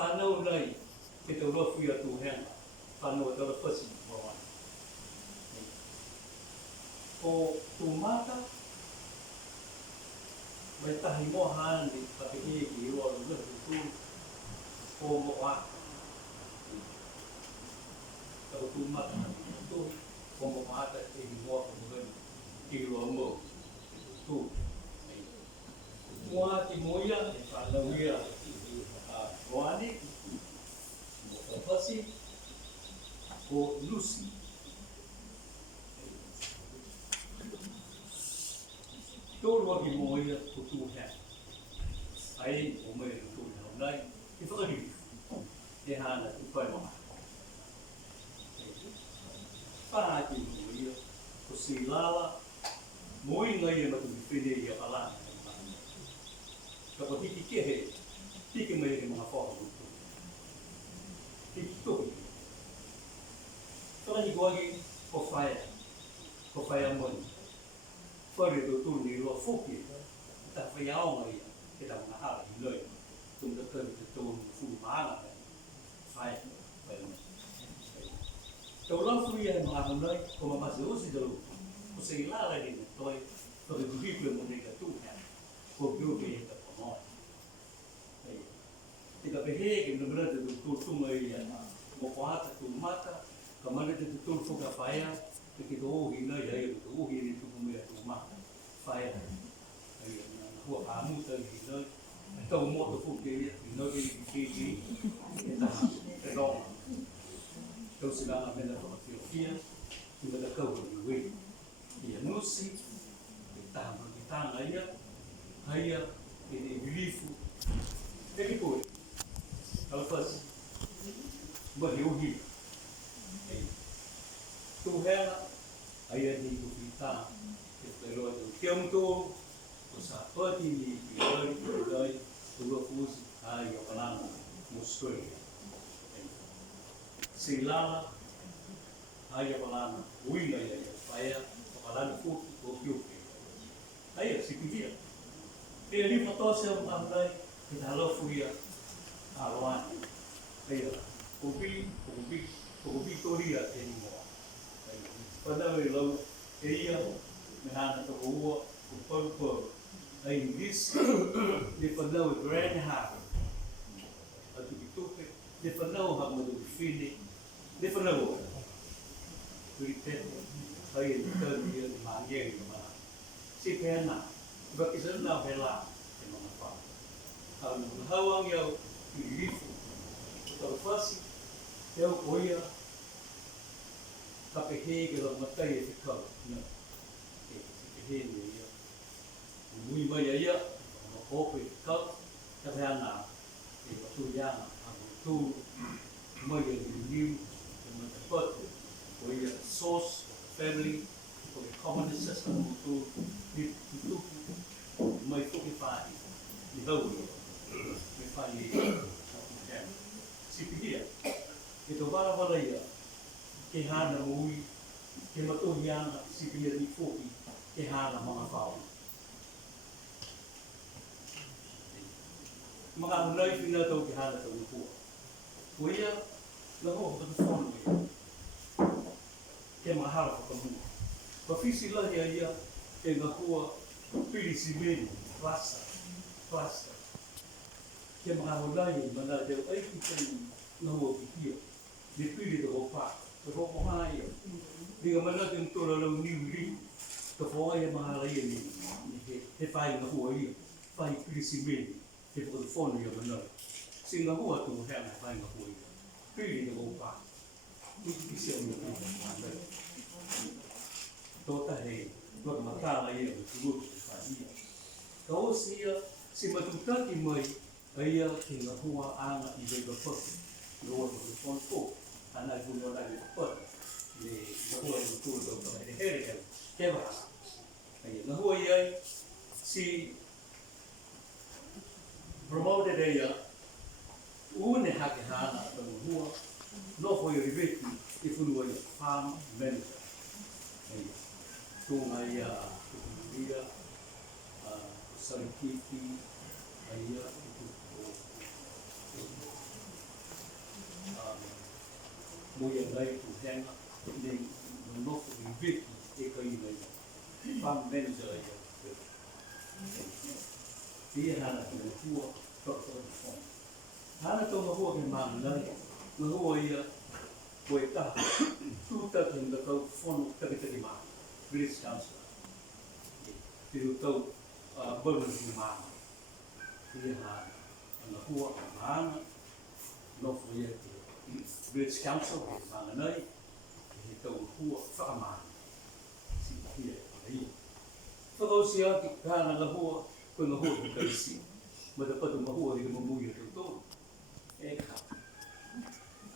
whanau nei, ke te urofu ia Tuhenga, whanau Talafasi Monuina. Ko Tumata, mai tahi mo hane, pakehe ki iwa o luha tu ko moa. Tau Tumata tu, ko moa e moa o luha ki iwa mo tu. Moa ti moia, e whanau ia, Moani, Talafasi, ko Lucy. Tōrua ki moia ko Tuhenga. Ai, o mai o Tuhenga nei, i whakariu, e hana i whai maha. Whā ki moia ko Silala, Moina ia matu ki whene i a Alana. Ka ko hiki kehe, hiki mai e mga whakamutu. Hiki tohi. Whakani koagi ko whaia moni. Whare do tūni roa foaki, ta whai aonga ia, ke ta mga hala i noi, tūna tūni te tōnu fū maanga nei, whai moni. Tau lau ia e mga honoi, ko mamase osi dalu, ko se ilala ni me toi, ko te kuhipu e monega Tuhenga, ko biuke e ta whanoi. Te ka pehe ke mnamana te tūtunga i a mo whaata tūmata, ka mana te tūturu whuka whaia, ke te ohi nei hei, te ohi ni tuku mea tu mata, whaia. Hua pāmuta i nei, e tau moto fuke ia, i nei i kiki, e taha, e ronga. Tau silanga mena whakawhiawhia, i mena kaua i wei. I a nusi, e taha maki tāna ia, haia, e ne wilifu, e ki koe, Talafasi, mahi ohi. Tuhenga, aia ni kufita, ke peroa tu kiamto, ko sa pati ni i tua fusi, ai o kalana, Australia. Silala, ai o kalana, uina ia whaia, o kalana fuki, o kiuke. Aia, sikivia. E lipa tose o mahunai, ke te halofu ia, aloani. Aia, kopi toria e ni moa. Whanau e lau e ia, me hana toko ua, ko paru. Ai ngisi, le whanau e Grand Harbour. Atu ki tupe, le whanau ha mado ki whine, le whanau o. Turi tepe, ai e tari ia ni maangeri ka maha. Si pēna, i waki sana he la, e mana wha. Hau ni hauangi au, ki rifu, o Talafasi, te au koia, ka pehe ke la matai e te kau, e pehe ne ia. Mui mai a ia, ma kope e te kau, ka pehe ana, e watu iana, a tū, mai a niu, e mai te patu, o ia source, family, o ke common system, o tū, ni tuku, mai fuki whāi, ni hau ia, me whai ia, sipihia, e tō wala ia, ke hana mui, ke matohi ana, sipia ni foki, ke hana mga whao. Mga hunai whina tau ke hana tau upua. Ko ia, na hoa kata whono ia, ke mga hara whakamua. Pa whisi lahi a ia, e ngā hua, piri simeni, plasta. Ke mga hunai, mana teo aiki tau na hua ki kia, ne piri te hopa. Te hoko haa ia. Ringa mana te mtora lau niu ri. Te whoa ia mahala ia ni. He whai ngā hua ia. Whai pirisi meni. Te whaka te whono ia mana. Si ngā hua tu hea ngā whai ngā hua ia. Piri te hopa. Niki kisi au ngā hua. Tōta hei. Tōta matala ia. Te rutu te whai ia. Ka osi ia. Si matutaki mai. Ia ke ngā hua anga i vega pake. Roa te whono tō. Ana i puni ora i pata, le ngahua i tūru tau tau e here ke waha. Ngahua i ai, si promoted e ia, une hake hana tau ngahua, nofo i riveti i funua i farm manager. Tūnga ia kukuria, sarikiki, ia mùi ở đây của hen nên nó cũng viết cái cây này famz thì là cái cua trộn trộn là tôi mà mua cái màng đây mà mua quay ta tu ta thì người ta phone ta cái gì mà British Council thì tôi bơm cái màng thì là mua màng nó phải British Council màng ở đây thì tôi mua phá màng xin kia đấy tôi đâu xia thì cái là mua tôi mua cái gì mà tôi bắt đầu mua thì tôi mua nhiều tôi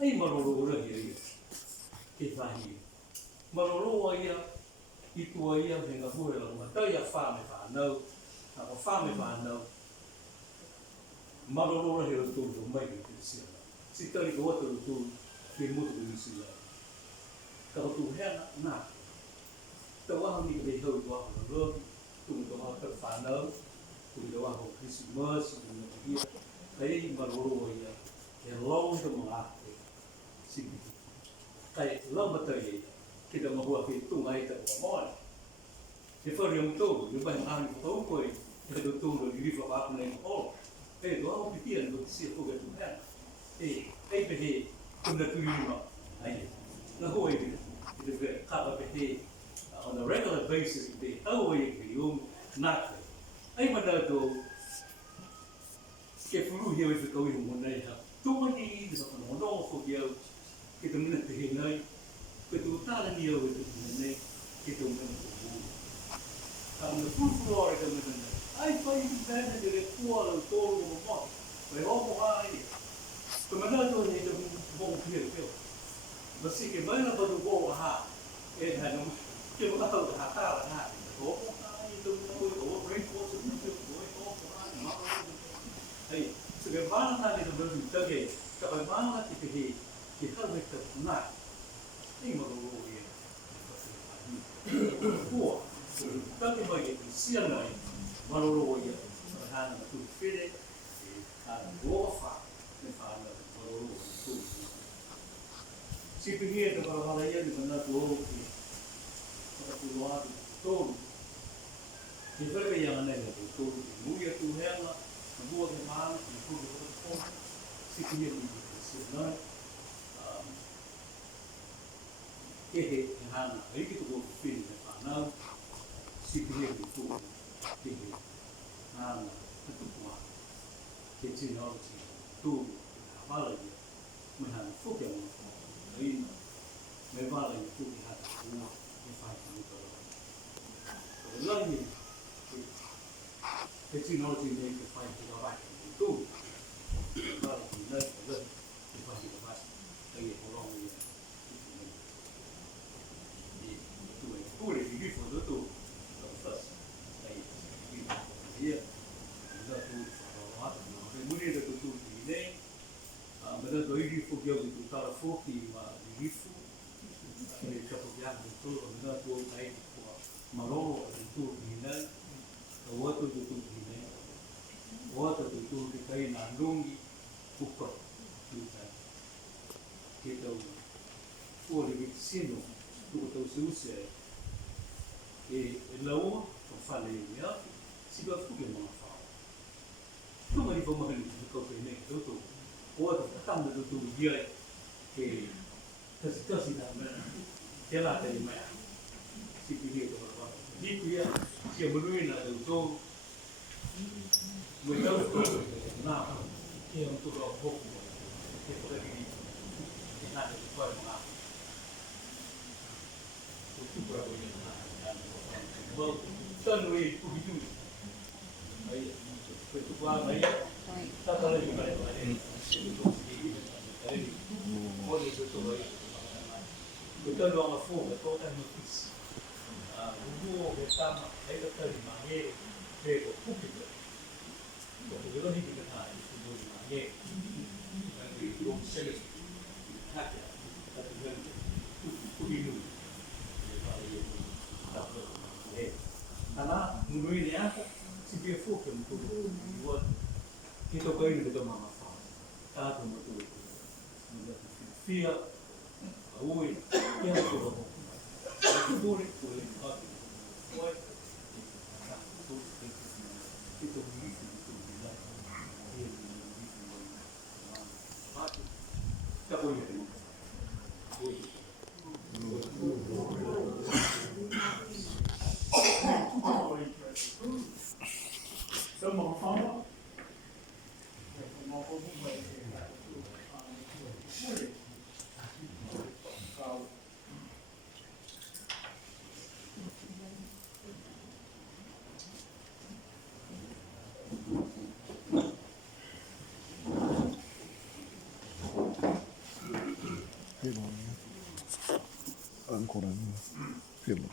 ai malolo ra here ke fahi malolo ia itu ia venga hore la ma tai fa no a fa no malolo ra here tu mai ke sia si tari ko tu ke mo tu si la ka tu hena na to wa ni ke ho wa ro tu to ha ka fa no tu do wa ho Christmas ni ia ai malolo ia ke long to ma cái lâu mà tới khi đó mà hùa thì tung ai tới mòn thì phải dùng tu những bài ăn tối rồi thì đồ tu rồi đi vào áp này ô cái đó không biết tiền được xịt của cái chúng ta thì cái gì cũng là tùy mà này nó hùa thì việc khác là cái on a regular basis thì hùa thì dùng nát ấy mà đời đồ cái phụ hiệu thì tôi dùng một này ha tu mà đi thì nó nonofo nhiều kita minat kehinai, ketutala dia itu sebenarnya kita minat kubur. Kalau full floor kita minat, ai fai benda dari kuala tolu rumah, berapa hari, kemudian tu ni tu bong kiri tu, mesti ke mana baru bong ha, hanum, kita tahu ha tahu ha, berapa hari tu berapa rainfall sebelum berapa hari, mana, hey, sebagaimana tadi tu berbicara, sebagaimana kita thì các người tập lại nhưng mà đồ của các cái bài xiên này mà đồ gì mà là tụi phê đấy thì là gỗ phạt nên phải là đồ tụi chỉ tự nhiên là vào đây thì mình là đồ thì là tụi loa thì tôm thì với cái dạng này là tụi mua cái tụi heo là mua cái má thì tụi nó không chỉ tự nhiên thì xiên nói cái hàng ấy cái tụ phim là phản năng suy nghĩ của tụ thì hàng cái tụ quả cái chuyện đó thì tụ ba lần mình hàng phúc kiểu ấy mấy ba lần tụ thì hàng cũng phải phải như vậy lần gì cái chuyện đó thì mình phải cho bạn tụ ba lần thì đây lần thì phải cho bạn đây là có lòng gì pure di grifo do tu Talafasi dia da tu fa no mulher da tu ne mas do grifo que eu do Talafasi ma grifo que capo viaggio tu da tu ai malolo tu ne o outro do tu ne o outro do tu que cai na liogi upa tu que teu pure vicino tu teu se usa e lâu không phải là nhiều chỉ có phụ kiện mà phải lúc mà đi vào mình thì có cái này đối thủ của tất cả mọi đối thủ dưới thì thật sự là thế là cái mẹ chỉ cái gì của bạn đi kia chỉ Monuina là đối thủ mình đâu có nào khi ông tụi nó vô thì có cái gì thì là cái quan mà tụi nó vâng, tân vì cũng như vậy, phải chụp qua mấy, ta có lên như vậy mà để chụp gì, đấy, mỗi người chụp rồi, người ta lo là phô là có cái một cái, mua cái tam thấy cái thời mà nghe về của phúc thì vậy, của cái đó thì cái này thì mà nghe, vì cũng sẽ được khác biệt, ta tự nhiên cũng đi luôn, để vào đây đọc được. Karena Monuina si dia foki untuk buat kita kau ini kita mama faham, tak tu betul, fia ui ia ko puri puri ati wai itu begitu itu bila dia mati tak boleh semua faham ancora film.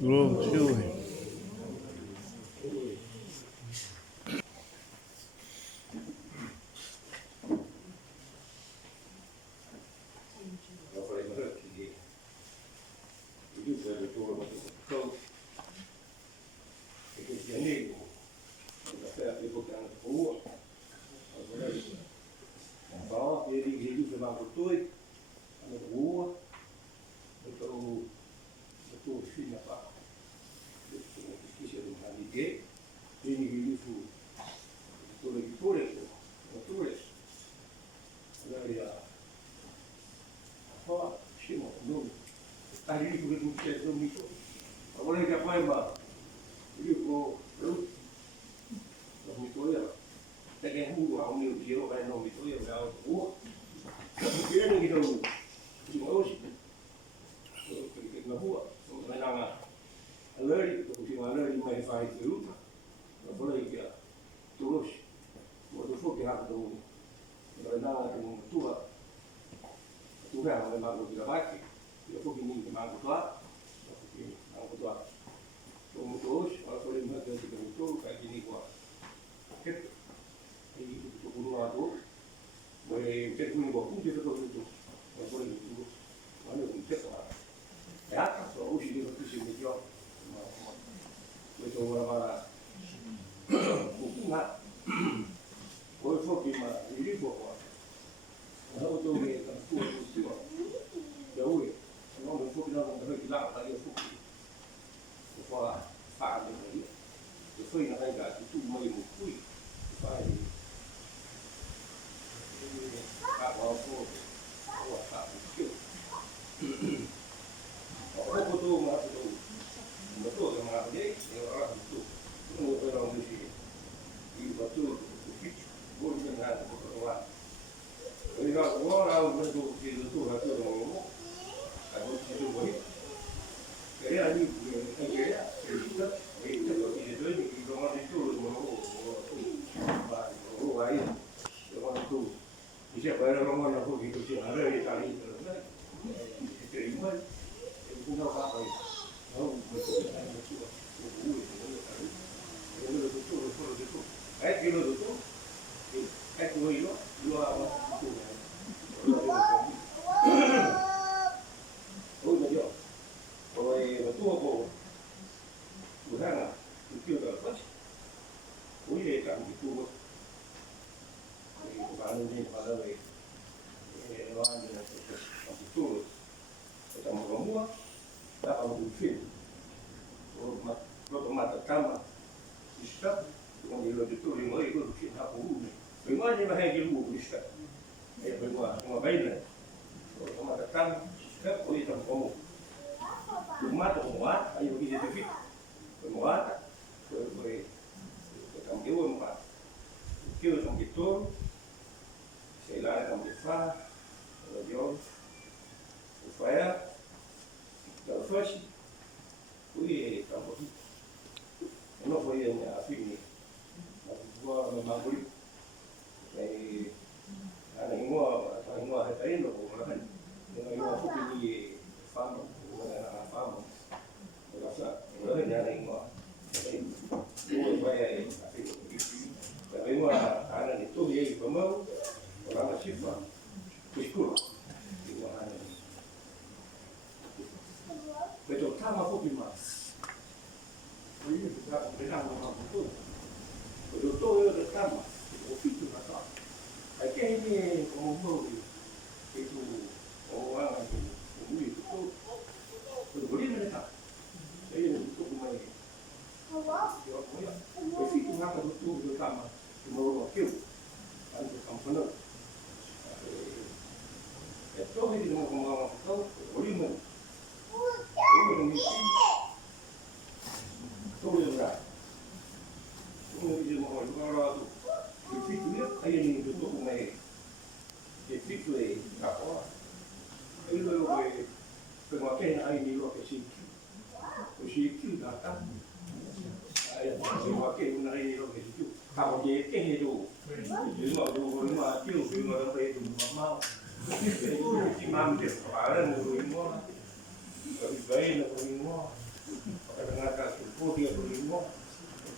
Glory. Talafasi, kui nonofo ia na afini na kukua mamanguli nei ana ingoa he taino ko mana ni ingoa fuki ni fama na Tuhegatama foaki mas. Ini kita menang dengan motu. Loto Tuhegatama, foaki tu kata. Aikai ini ngomong itu orang itu umur itu boleh mereka. Jadi untuk umai. Dia punya. Foaki tu ngapa Loto Tuhegatama mau kêu ăn được không phân được. Itu ini ngomong kau boleh mana? Boleh ni. Kau boleh tak? Kau ni dia mau orang tu. Foaki tu ni ayah ni tu umai. Foaki tu apa? Ini loh pengakian ayah ni loh kesiku. Kesiku datang. Ayah pengakian ayah ni loh kesiku. Kalau dia kehidup, dia rumah kêu rumah orang itu mau, imam dia sekarang rumah, lebih baik rumah, dengan kasut dia rumah,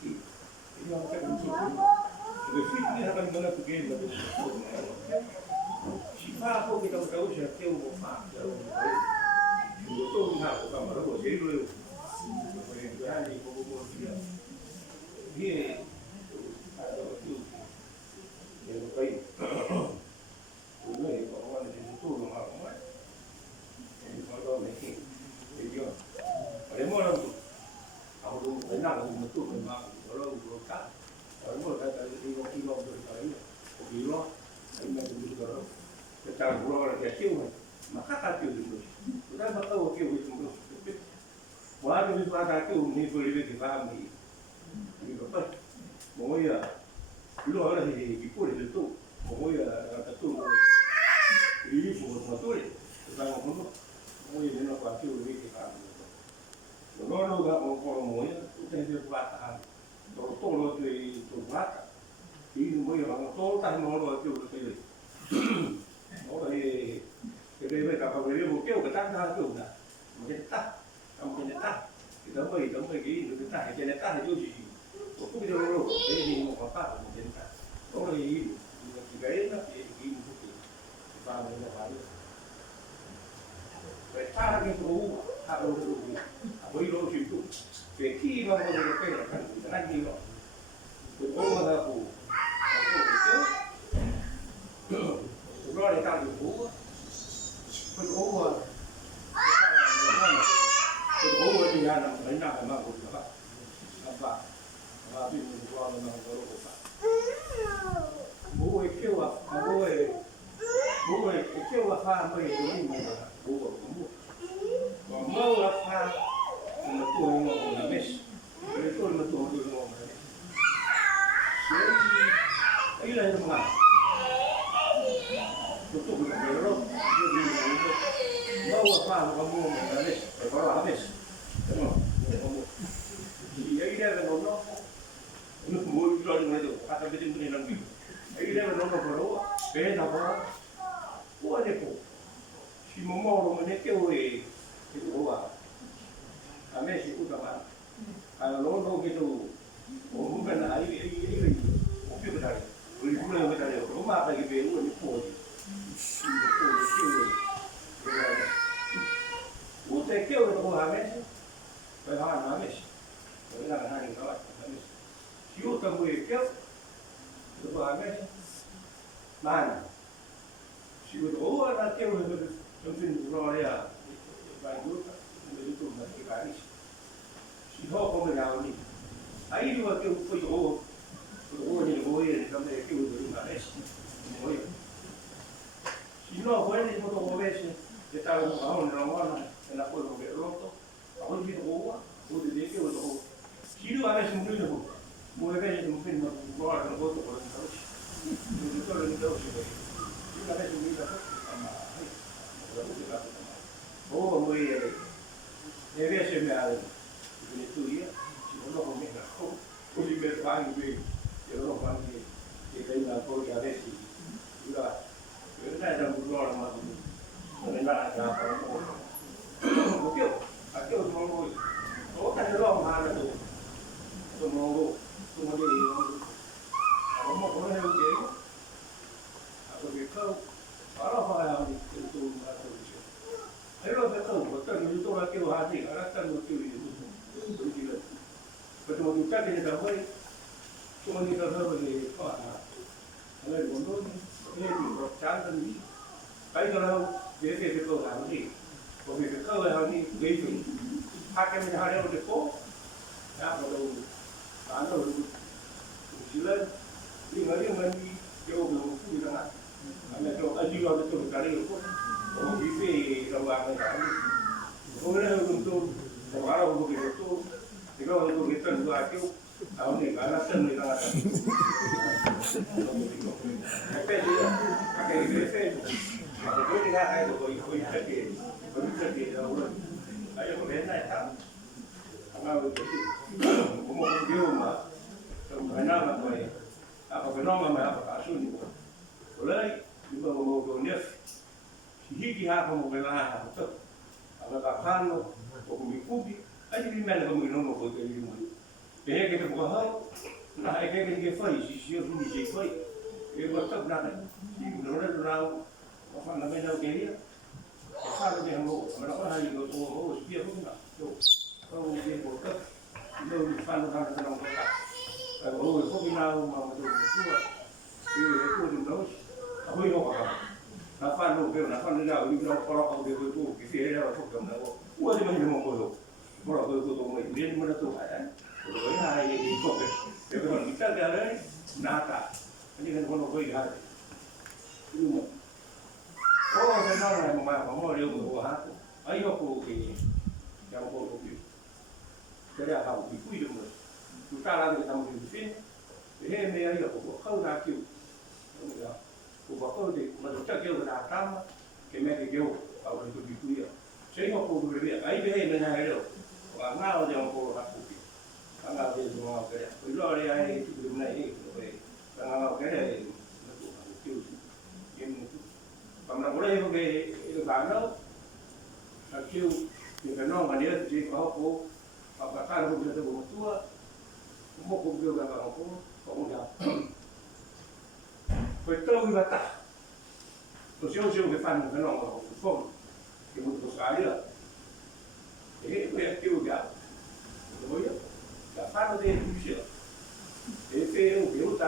ini orang kan untuk, lebih ni akan mana pergi lagi, siapa aku kita tahu siapa yang mau itu nak kamar aku jadi dulu, kemudian di bawah dia, dia yang baik, boleh orang di situ rumah rumah, ini kalau macam ini, ada mana tu, aku tu benar aku betul memang kalau berkat, kalau kata kilo berkali, kilo, ini macam tu kalau, kita buat dia kêu, maka kata itu, kita maka kêu itu, wah tu kita kêu ni boleh kita ni, ni apa, mau ya. Dulu orang ni ikut itu, mau ya kata tu, ini semua tu ni, kita mau ya nak buat tu ni kita. Kalau orang mau ya, kita dia buat tahan. Kalau tolong tu buat, ini mau ya orang tolong tahan mau buat tu tu. Orang ni, kita kalau beli buku kita tahan tu dah, mungkin tak, mungkin tak. Kita mau gini, kita tak, kita tak itu sih. Aku kita lalu, ini mau apa? Mungkin tak. Orang ini, jika enak, ini mungkin. Kita ada yang lain. Cara itu, harus dulu. Apa itu situ? Foaki orang boleh pergi kan? Kita lagi lo. Orang aku, itu. Orang yang tak itu, orang. Orang di mana? Mana memang boleh apa? Tapi orang memang boleh apa? Bố kêu à, bố kêu à pha mấy cái gì mà bố bảo bố còn mơ là pha mà tôi ngồi là mệt, cái tôi mà tôi ngồi là mệt, ấy là gì mà tôi cũng không biết đâu, mơ là pha mà mua mà là mệt, phải có là mệt, đúng không? Thì ấy là nó mua rồi mà được, ta biết những cái này làm gì. Ini dia menonton baru, beda apa? Buat dia pun. Si mama orang ni kau itu apa? Kami si utama. Kalau loto gitu, bukan ini, mungkin benar. Boleh benar. Rumah lagi baru ni pun. Utek kau itu kami, berapa kami? Berapa hari kami? Si utama kau. Itu apa? Mana? Si itu orang kêu itu mungkin orang ya, baik itu masih kari. Si itu kau mengenal ni. Air juga kêu itu ni boleh, kami kêu itu mana? Boleh. Si itu boleh ni foto boleh sih. Kita orang nak foto loto. Aku itu dia kêu itu. Si itu ada semua itu. Mulai mungkin keluar dari foto orang terus, itu orang terus juga. Kita ada juga sama, orang juga sama. Oh, mulai ni biasa macam ini tu dia, orang orang ni nak, orang berbank ni, orang bank ni, kita ini nak kau jadi si, juga. Kita ada keluar macam tu, kita ada apa? Okey, aku mau, oh kan orang mana tu, tu mau. Kemudian aku mau kau ni okey, aku beritahu, kalau apa yang itu macam tu. Kalau betul ni itu orang kau hati, rata no tu itu le betul betul tak dia tahu cuma ni tahu ni ada bondo ni percaya ni cái kalau dia dia tu hal ni bởi vì cái hal ni gây chuyện hai cái mình hai đều được cố đã bắt đầu bán rồi chỉ lên nhưng mà mình kêu mình phụ được nè anh cho anh đi vào cái chỗ cái này cũng không bị phê đầu vào này cả hôm nay chúng tôi đầu vào một cái chỗ thì có một cái chân vào kêu áo này cái là chân này là cái phê gì cái phê mà cái thứ hai là ਕੋਈ chất gì đâu rồi ấy một đến này thằng nào có một điều mà phải nói là phải nói mà phải suy rồi nhưng mà một đồ nhất thì khi ha không một cái là một chút là cả phan nó cũng bị cúp đi ấy thì mình là mình nó một cái gì mà cái một hơi là cái phơi xíu không bị phơi cái vật chất này thì nó đâu nó phải là bên đâu cái sao nó hàng bộ mà nó có hai người ô kia không nào không cái bộ cấp nơi phan nó đang trong cái cả ôi không biết nào mà đồ chua thì cái đừng nấu hơi ngọt cả nó phan đồ kêu nó phan nó nào nhưng nó có nó cái phía đó là không cầm đâu ua thì mình không ngồi mà là tôi mình đến mới tôi phải với hai cái cột này cái còn cái chất ra đấy nát cả nhưng cái con nó hơi hai nhưng mà có cái nó này mà không có điều của hát ấy nó của cái trong bộ cái cái là học bị quy được rồi chúng ta làm được làm việc phim thì hết mấy ấy là của khâu ra kiểu của khâu thì mà chúng ta kêu là tam cái mấy cái kêu ở đây tôi bị quy được chế học của người Việt ấy với hết mấy này được và ngao thì học của học của ngao thì dùng ngao cái bây giờ đây ai chụp này rồi ngao cái này nó cũng học kiểu nhưng còn là có đây một cái bản đó là kêu thì cái nó mà nếu chỉ có học cô học cả hai cũng được một tua một cũng kêu là học cô cũng được phải trâu và tạ tôi siêu cái phần cái nó học phong thì một cái nữa thế cái kêu cả đối cả phát nó thêm chút xíu thế phê một kiểu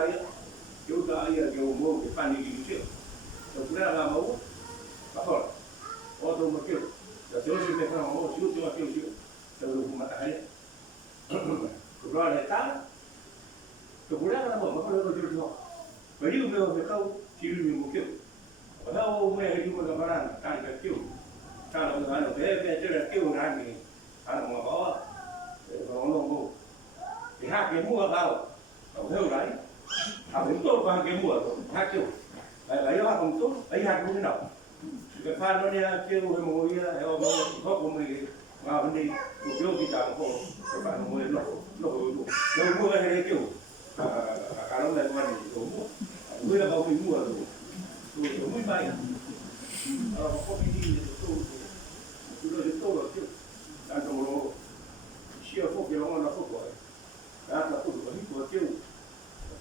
tay là kiểu mua cái phần gì chút xíu rồi chúng ta làm mẫu bắt thôi ô tô mà kêu là chỗ gì về phòng mẫu xíu cho kêu xíu rồi dùng mặt tay rồi lại tá rồi cũng đã mở mất rồi chưa bởi vì bây giờ phải không chỉ dùng một kiểu ở đâu mẹ đi mà các bạn đang cái kiểu sao là người ta thế chứ là kiểu này thì ăn mà có nó ngon thì hai cái mua vào ở theo đấy đến tốt qua cái mua hai kiểu lấy nó không tốt ấy hai cũng thế nào cái phan nó đi kêu người mồi có của mình vào bên đi một kêu thì chẳng có cái phan mồi nó mua cái này kiểu cả nó này mà thì uống người là bao mình mua rồi mới bay có cái gì tôi là kiểu đang trong nó chia phúc cái nó phúc rồi đã là phúc của hít của kêu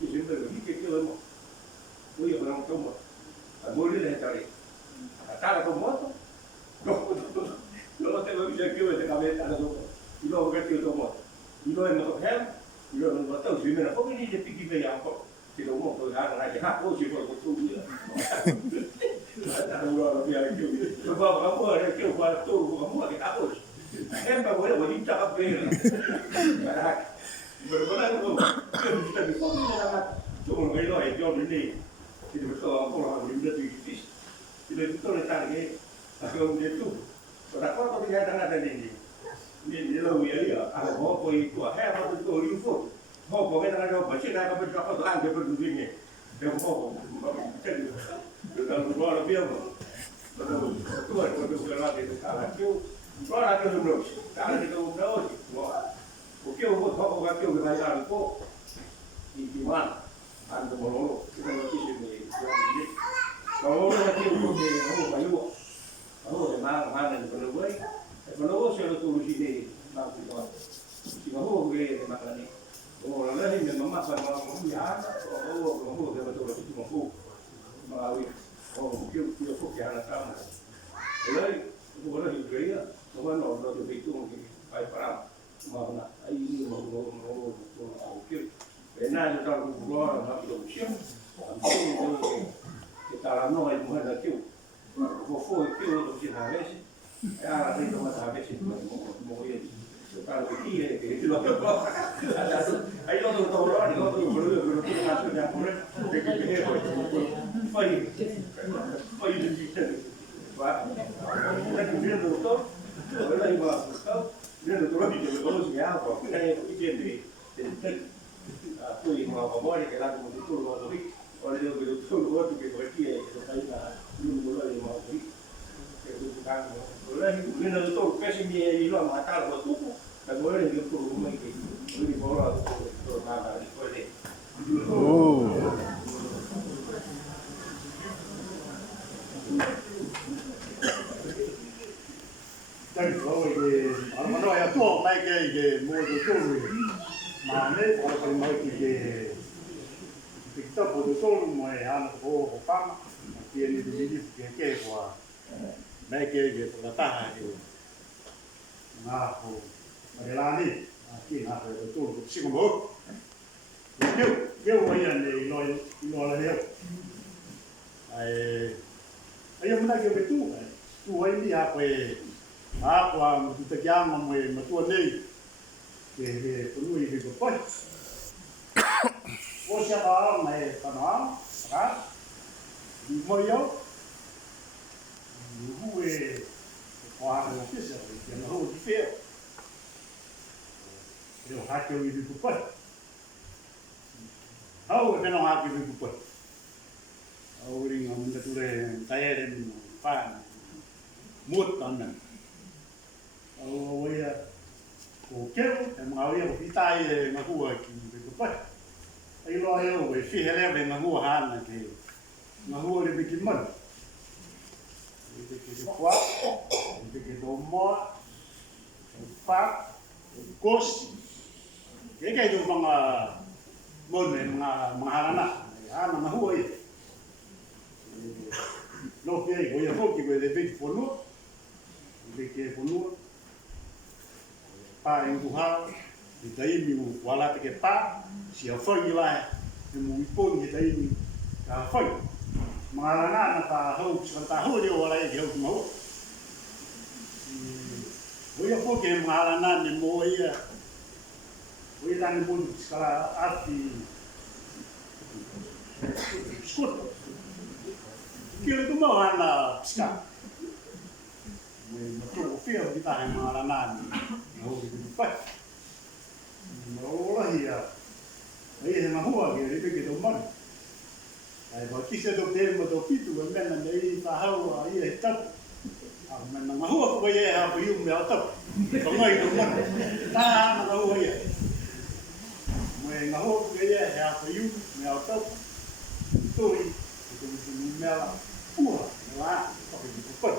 thì chúng tôi hít cái kêu mà bây giờ nó không mà mua đi lên trời ta là không mất nó sẽ bây giờ kêu thì làm ta là không nó cái kêu không mất nó mà không hết nó tao chỉ mình là không đi để đi về nhà không thì đúng không tôi hát này hát cô chỉ còn một tu nữa ta đâu rồi bây giờ kêu tôi vào nó mua đây kêu qua tu có mua cái áo rồi em bảo với là dính cho các bên rồi mình có đang không kêu chúng ta bị không đi ra chúng mình nói cho đến đi thì mình không làm được được gì thì chúng tôi lại tăng cái không đến tu và đã có cái hai thằng này đi lâu vậy à có coi của hai mà tôi lưu phút họ có cái thằng nào mà chuyện này mà bên đó có ăn cái phần gì nhỉ đều không có chân được là nó biết mà tôi được là cái là kêu đó là kêu được rồi đã là kêu đâu một kêu một họ có kêu cái này là cô thì mà ăn được một lỗ cái này cái chuyện này lỗ là kêu một cái nó phải lỗ lỗ để mang này còn với còn lỗ sẽ là tôi chỉ để làm gì đó chỉ có hồ về để mặc là này hồ là lấy mình nó mặc là nó cũng giá hồ thì mà tôi là chỉ một hồ mà hồ kêu phúc giá là sao lấy hồ là hình ghế nó vẫn nổi được bị tung nada de tal agora na produção que tá lá não é muito aquilo vou foi aquilo do que na vez ela tem uma vez que morrer o cara aqui é que lo aí não tô falando não tô falando que na sua por tem que ver foi de vai tá que ver doutor olha aí vai vendo doutor que eu vou ganhar porque é o que tem Atua mga pamori kailangan mo dito mga tuwi o rin yung dito lugar to kay Bertie ay tayo na yung mula yung mga tuwi kaya dito kang wala hindi na dito kasi may ilo ang mga tao tupo nagwala rin yung puro may kay hindi mo ra to na pwede Thank you. I'm going to talk like a more story. Mà nếu có phải nói thì tập bộ số mà anh có pháp tiền thì đi cái của mấy cái là ta thì mà hồ mà là đi khi nào phải tổ chức sinh hoạt nếu bây giờ này nói là điều ấy em nói cái tu ấy đi học về qua một cái giang mà tu này về Ko Niue Toi Fakafaleloto. Ô xe đó này ta nói, đó, đi môi yếu, đi về qua được cái sự kiện nó hôn phía, điều hai kiểu đi Toi Fakafaleloto, hầu cái nào hai kiểu đi Toi Fakafaleloto, hầu đi ngắm cái này tay lên pha muốt tận này, hầu bây giờ o keu e mga ia ko fitai e ngahua ki ko pai ai loa eu e fi hele e ngahua hana ki ngahua le biki man e ke kwa e ke do mo o pa o kosi e ke do mga mon e mga hana ngahua e no ke ko ia foki ko le biki fonu biki fonu pa yang kuhal di taimi wala te pa si afai la ni mu pon di taimi ka afai malana na ta ho ta ho dia wala dia mo o ia po ke malana ni mo ia o ia ni mo skala ati skot kile tu mo ana ska me to feel di ta malana no pai no la hia ai he mahua ke ri ke do man ai ba ki se do te mo do pitu e mena nei ta hau ai e tap a mena mahua ko ye ha pu me au tap ko ngai do man ta na mahua ye me mahua ko ye ha pu me au tap toi ko ni me la pua la ko ke pai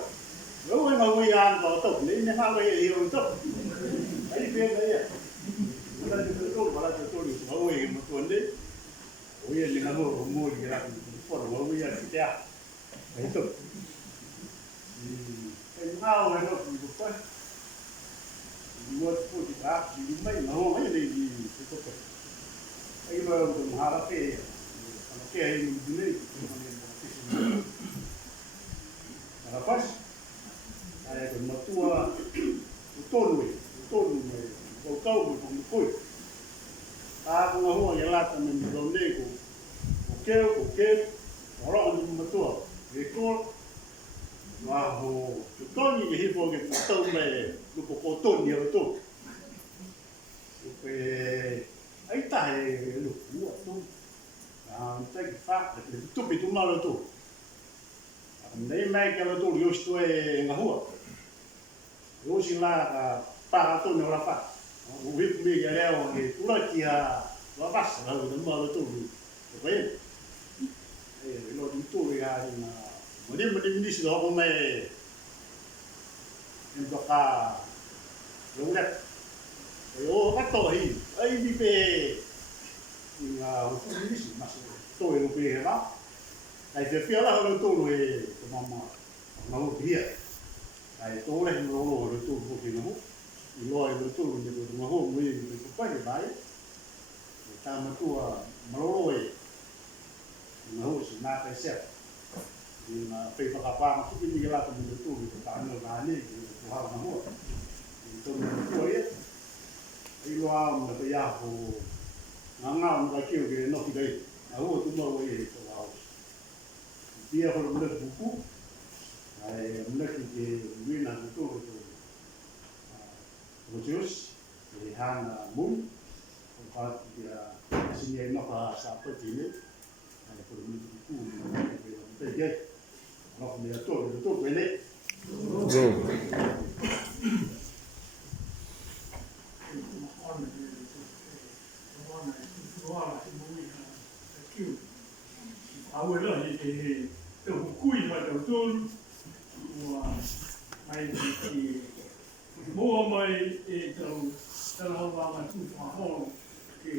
nếu mà người ăn vào tập nên nó phải là nhiều tập ấy bên đấy à nó là tôi bảo là tôi đi vào người một tuần đấy ôi giờ mình mua gì là phở vào bây giờ thì thế đấy tập cái nào này nó cũng có mua phụ thì khác thì mấy nó không mấy gì thì có thể ấy mà dùng hà la phê cái mình đi Talafasi ai còn một tua tôn này cầu câu một con cối ta cũng là hoa là ta mình làm đây của kêu đó là một tua về cô và hồ có những cái hiệp hội cái tôm này lúc có tôn nhiều tôn về ấy tại lục của tôn cái phát được tụi bị tụi nó là tụi nei mai que ela deu isto é na rua hoje lá para todo no rafa o rico Miguel que tudo aqui a passa lá no malo tudo bem ele não tudo já na mas ele disse logo me em tocar đúng đấy eu bắt tổ hi ấy đi về là không biết gì mà tôi nó về đó ai te fia la lo tolu e mama mau dia ai to le lo tolu ko ki no i lo e lo tolu ni ko ma ho mi ko pa ni bai tama tua malolo e na ho si na kai se ni na pe pa pa ma ku ni la ko ni tu ni ta no na ni ki tu ha na mo ni to ni tu e ai lo a mo te ya ho na nga mo ka ki o ki no ki dai na ho tu mo e to la ho dia ho mo le buku ai mo le ki ni na tu tu Rojus, Hana Moon, empat dia sini nak siapa ini, ada perlu buku, ada nak dia tu beli. Awal lah ini buku ini betul, Mua mai e tau talawa mai tu whaholo ke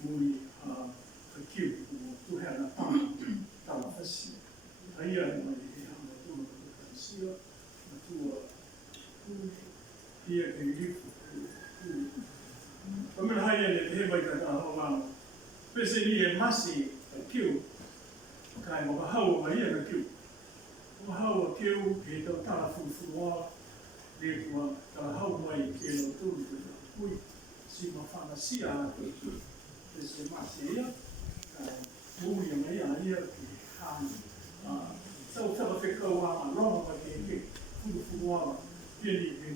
mui ka kiu o Tuhegatama Talafasi. Aia mai e hama tūna ka sia, ma tua ia ke rifu. Pamela haia ne he mai ka taho wano. Pese ni e masi ka kiu, kai mo ka hau mai ia ka kiu. Mo hau a kiu ke tau talafufuwa, le kua ka hau mai ke loto i te kui si mafanatia te se mase ia mui mai a ia ki hana sau tala whekau a roma mai ke furufuruara pili ke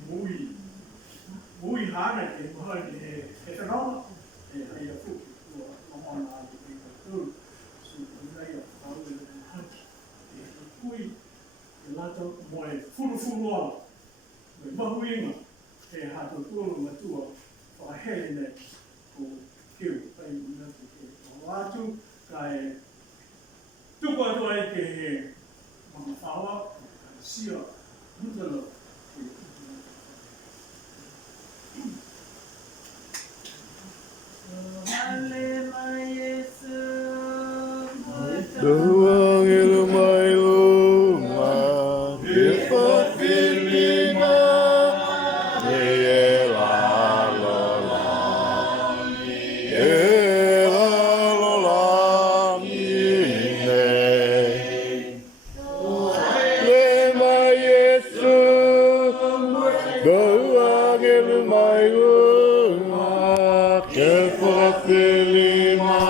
mui hana ke mahai e whanau e hai a fuki kua mamana a te loto si mai a whau e le haki e kui e lata moe furufuruara me mahuinga e hato tōru matua whakahele nei ko kiu pai minatu ke wātu kai tuku atua i ke he mamawhawa kai sia mutalo ke Ale mai Yesu Doang ilu mai lunga, dipapilima, doang ilu mai lunga, dipapilima.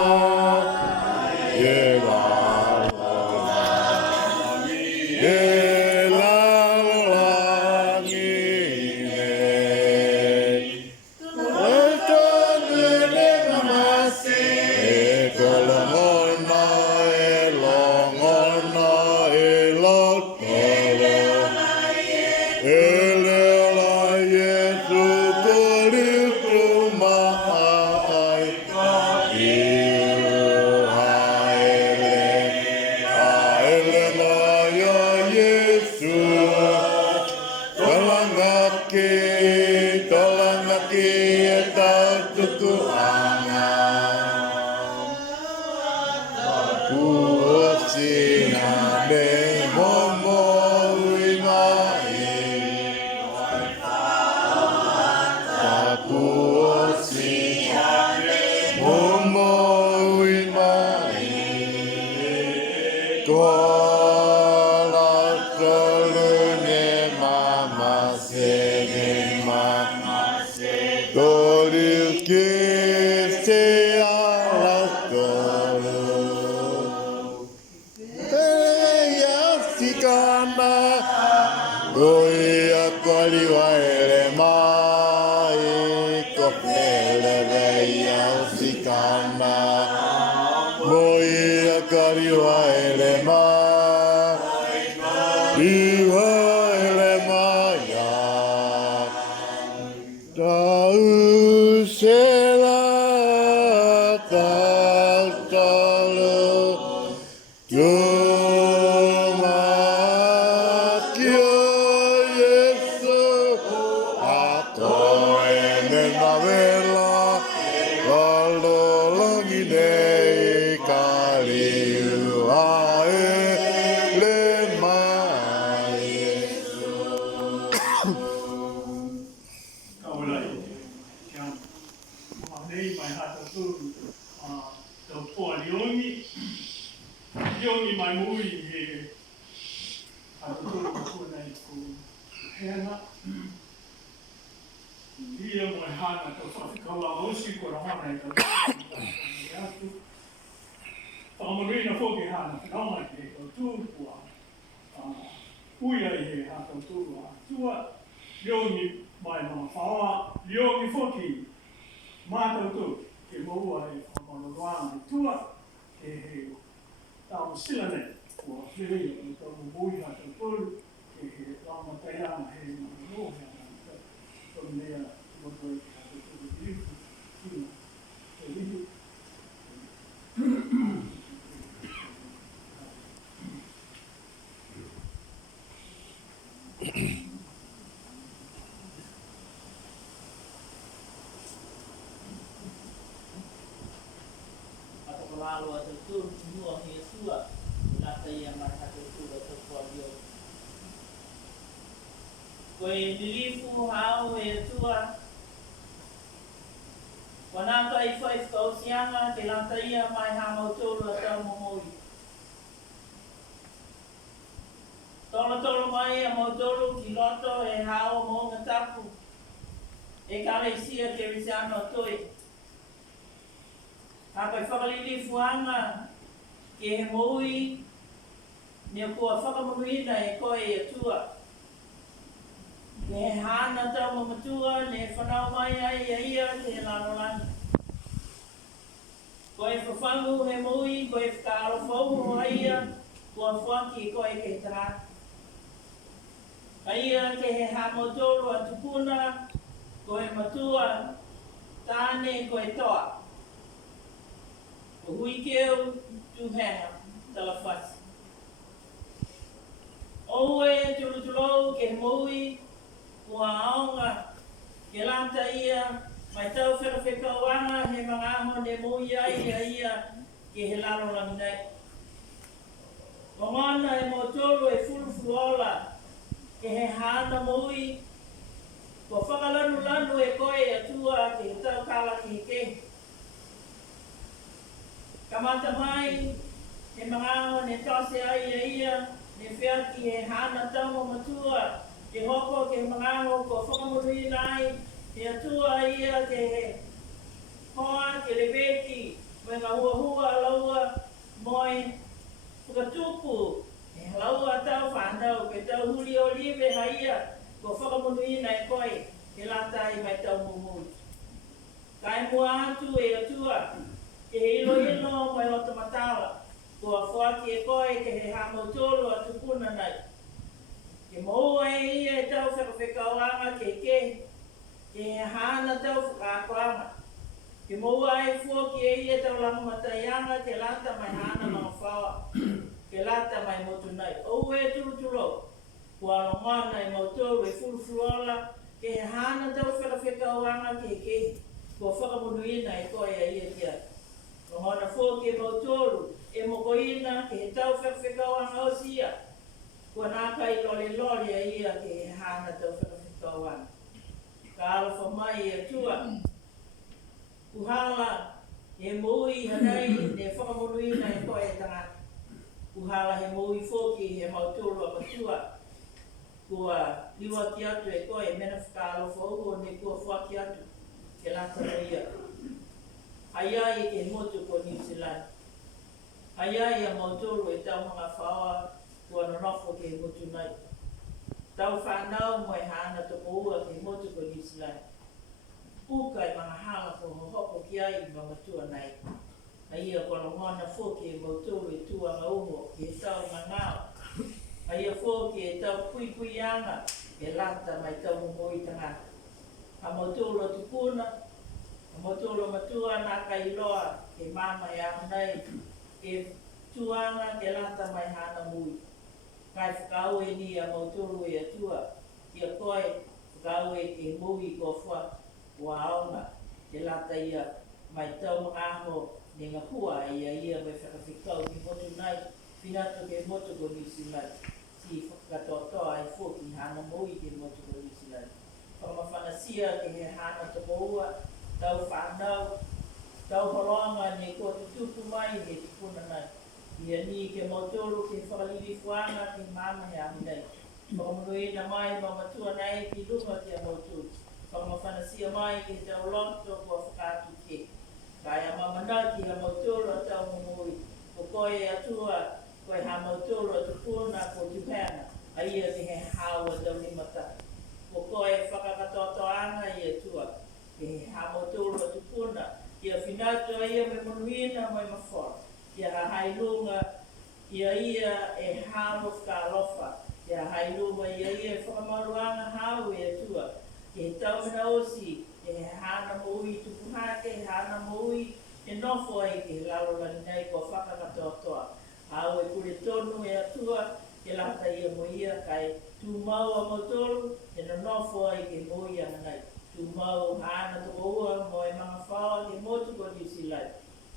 nei mai hata tu tau poa liogi. Liogi mai mui he hata tu kuna i ku henga. Ia mo e hana tau whakikaua mausi ko rahona i tau atu. Monuina foaki hana whakaunga ki he tau tū kua uia i he ha tau tū Atua. Liogi mai mga whaoa, liogi foaki mātau tū ke maua e whakamonoanga i tua ke he tau silane kua whiri i tau mui ha tau tū ke he rama taiana he malolo tau mea motu e ha tau tū ke riku kina ke riku. Lalu atau tu semua Yesus nata yang mereka tu atau kuadio. Kue dilifu hau Yesus. Wanata ifai kau sianga ke nata ia mai hamau tu atau momoi. Tolo mai hamau tu ki loto e hau mo ngatapu. Ekalesia Church Apai whakalili fuanga ke he moui ne kua whakamonuina e koe e Atua. Ke he hana tau mamatua ne whanau mai ai ia ke he lalolani. Koe whawhangu he moui, koe whakaaro whauho ia, kua foaki koe ke tara. Aia ke he hamotoro atupuna, koe matua, tāne koe toa. Hui keu Tuhegatama Talafasi. Oe tulutulou ke moui kua aonga ke lanta ia mai tau whekawanga he mga aho ne moui ai ia ke he lalo langinai. Mongana e motoro e fulufuola ke he hana moui kua whakalanu e koe Atua ke he tau kala ke ke. Kamata mai, he mga aho ne tose ai ia, ne whiaki he hana tau matua, ke hoko ke mga aho ko whakamonuina ai, he Atua ia ke he hoa ke leweki, me ngā hua laua moi whakatupu, he laua tau whanau, ke tau huli olive haia, ko whakamonuina e koe, ke lata i mai tau mumui. Kai mua atu e Atua, ke he ilo mai loto matala, kua foaki e koe ke he hamotoro atupuna nai. Ke moua e ia e tau whekawanga ke he hana tau whakakoanga. Ke moua e foaki e ia tau langamataianga ke lata mai hana nonofo, ke lata mai motu nai. Ou e turutulo, kua longana e motoro e fulufuola, ke he hana tau whekawanga ke kua whakamonuina e koe e ia kia. Ngona foki e motoro, e mokoina ke he tau whekawanga o sia. Kua Nakai loli a ia ke he hana tau whekawanga. Ka alafa mai e Atua. Kuhala he moui hanei ne whakamonuina e koe e tangata. Kuhala he moui foki he motoro a Atua. Kua liwa ki atu e koe mena whakaalofa uho ne kua foaki atu ke lata ia. Aiai ke motu ko New Zealand. Aiai a motoro e tau mga whaoa kua nonofo ke motu nai. Tau whanau mo e hana to moua ke motu ko New Zealand. Puka e mga hala ko hohoko ki ai i mga tua nai. Aia ko longona foki e motoro e tua nga uho ke tau ngangao. Aia foki e tau puipuianga e lata mai tau mumoi tangata. A motoro tupuna, motolo matua Nakai loa ke mama e ahonai e tuanga ke lata mai hana mui. Kai whakau e ni a motolo e Atua ia koe whakau e ke mui ko wha ua aonga ke lata ia mai tau mga aho ne ngā hua ia mai whakawhikau ki motu nai pinatu ke motu ko New Zealand. Si whakatotoa ai fōki hana mui ke motu ko New Zealand. Mafanatia ke he hana toko ua, tau whanau, tau horonga ni ko te tupu mai he te puna nei. Ia ni ke mautoro ke whakaliri fuanga ke mama he ami nei. Whakamunuina mai ma matua nei ki lunga te motu. Whakamawhanasia mai ke tau loto kua whakatu ke. Kai a mamana ki ha mautoro a tau mumui. Ko koe atua, koe ha mautoro a tupuna ko Tuhegatama. A ia te he hawa tau ni mata. Ko koe whakakatotoanga i atua. Ke he ha mautoro a tupuna. Ia whinato ia me Monuina mai mawhora. Ia hailunga ia e hao whakalofa. Ia hailunga ia e whakamaruanga hao e atua. Ke taumena osi, e hana moui tupuhake, hana moui e nonofo ai ke lalo lani nei kua whakakatotoa. Hao e kure tonu e atua, ke lata ia moia kai tūmau a mautoro, e nonofo ai ke moia nei. Tūmau hana toko ua mo e mga whaua ke motu ko Niusilai.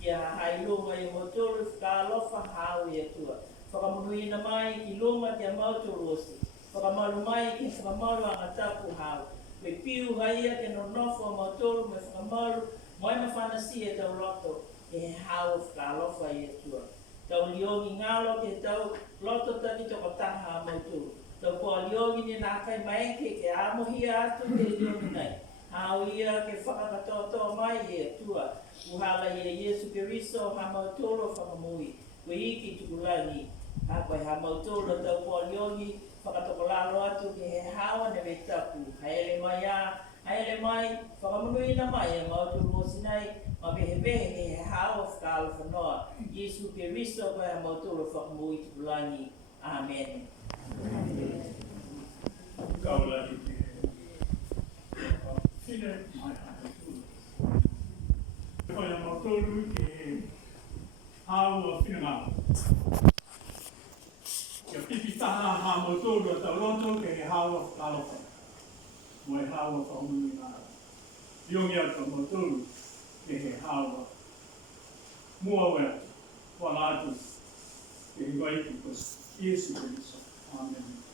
Ia hailunga i mautoro whakalofa hao e atua. Whakamunuina mai ki lunga te mautoro osi. Whakamaru mai ki whakamaru angatapu hao. Me piu haia ke nonofo mautoro me whakamaru moi mafanatia tau loto e hao whakalofa i atua. Tau liogi ngalo ke tau loto tani toko taha a mautoro. Tau kua liogi ni Nakai maenke ke amohia atu ke liogi nei. Hao ia ke whakakatoto mai e atua. Uhala ia Yesu Keriso ha mautoro whakamui. Koe iki tukulani. Ha koe ha mautoro tau kua liogi whakatokolalo atu ke he hawa ne me tapu. Haere mai a, haere mai, whakamunuina mai a mautoro mosinai. Ma behe ke he hawa whakalo whanoa. Yesu Keriso koe ha mautoro whakamui tukulani. Amen. Kaula i te whine mai hana tūna. Koe a mautoro ke hawa whine ngā. Kia pipi taha ha mautoro a tau loto ke he hawa whakalofa. Mo e hawa whakamui ngā. Liongi atu mautoro ke he hawa mua wea wala atu ke he waiki ko Yesu Keriso. Amen.